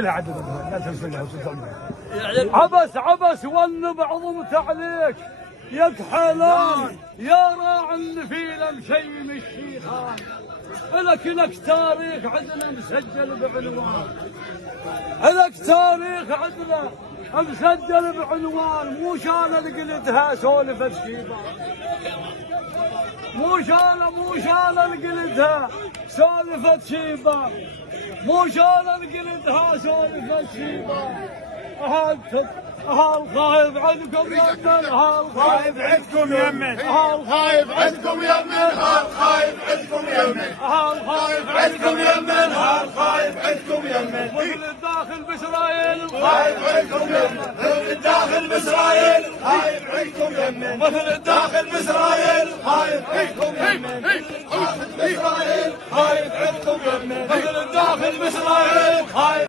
كلها عدد لا تنسلها عبس والنبع عظمت عليك يا كحلان يا راعي النفيله مشيم الشيخان لك تاريخ عدنا مسجل بعنوان لك تاريخ عدنا مسجل بعنوان مو شان لقلتها سولفت شيبان مو شان لقلتها سولفت شيبان مو شان لقلتها سولفت شيبان الخايب عندكم يمن الخايب عندكم يمن الخايب عندكم يمن الخايب عندكم يمن الخايب عندكم يمن الخايب عندكم يمن مثل الداخل باسرائيل الخايب عندكم يمن مثل الداخل باسرائيل الخايب عندكم يمن مثل الداخل باسرائيل الخايب عندكم يمن مثل الداخل باسرائيل الخايب عندكم يمن مثل الداخل باسرائيل